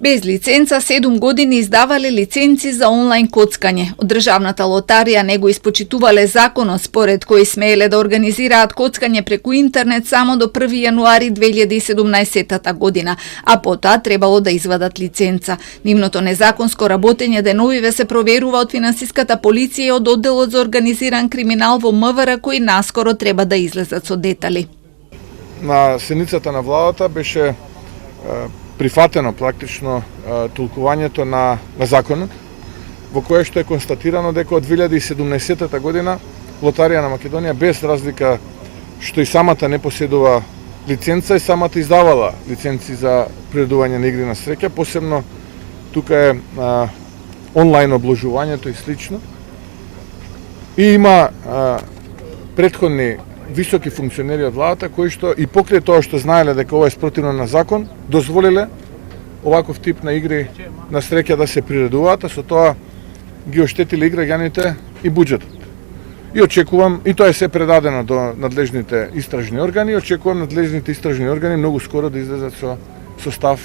Без лиценца 7 години издавале лиценци за онлайн коцкање. Од државната лотарија не го испочитувале законот според кој смееле да организираат коцкање преку интернет само до 1 јануари 2017 година, а потоа требало да извадат лиценца. Нивното незаконско работење деновиве се проверува од финансиската полиција и од одделот за организиран криминал во МВР, кои наскоро треба да излезат со детали. На седницата на владата беше прифатено практично толкувањето на законот, во кое што е констатирано дека од 2017 година Лотарија на Македонија, без разлика што и самата не поседува лиценца и самата издавала лиценци за приредување на игри на среќа, посебно тука е онлайн обложувањето и слично. И има претходни високи функционери од владата кои што и покрај тоа што знаеле дека ова е спротивно на закон, дозволиле оваков тип на игри на среќа да се приредуваат, а со тоа ги оштетиле и граѓаните и буџетот. И очекувам, и тоа е се предадено до надлежните истражни органи, и очекувам надлежните истражни органи многу скоро да излезат со став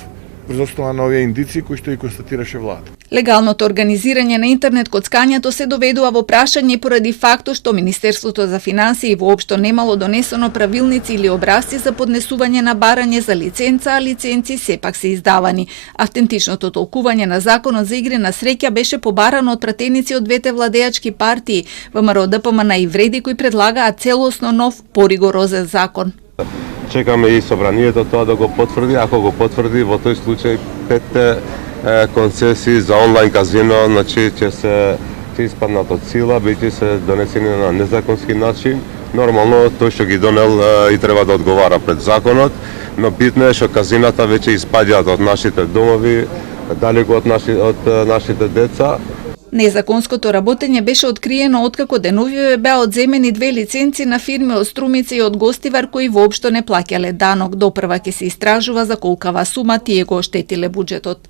врз основа на овие индици кои што и констатираше владата. Легалното организирање на интернет коцкањето се доведува во прашање поради фактот што Министерството за финансии воопшто немало донесено правилници или образци за поднесување на барање за лиценца, а лиценци сепак се издавани. Автентичното толкување на законот за игри на среќа беше побарано од пратеници од двете владеачки партии, ВМРО ДПМН и Вреди, кои предлагаат целосно нов, поригорозен закон. Чекаме и собранието тоа да го потврди, ако го потврди, во тој случај 5 концесии за онлайн казино, значи ќе испаднат од сила, бидејќи се донесени на незаконски начин. Нормално тој што ги донел и треба да одговара пред законот, но битно е што казината веќе испаѓаат од нашите домови, далеку од нашите деца. Незаконското работење беше откриено откако деновиве беа одземени 2 лиценци на фирми од Струмица и од Гостивар кои воопшто не плаќале данок. Допрва ќе се истражува за колкава сума тие го оштетиле буџетот.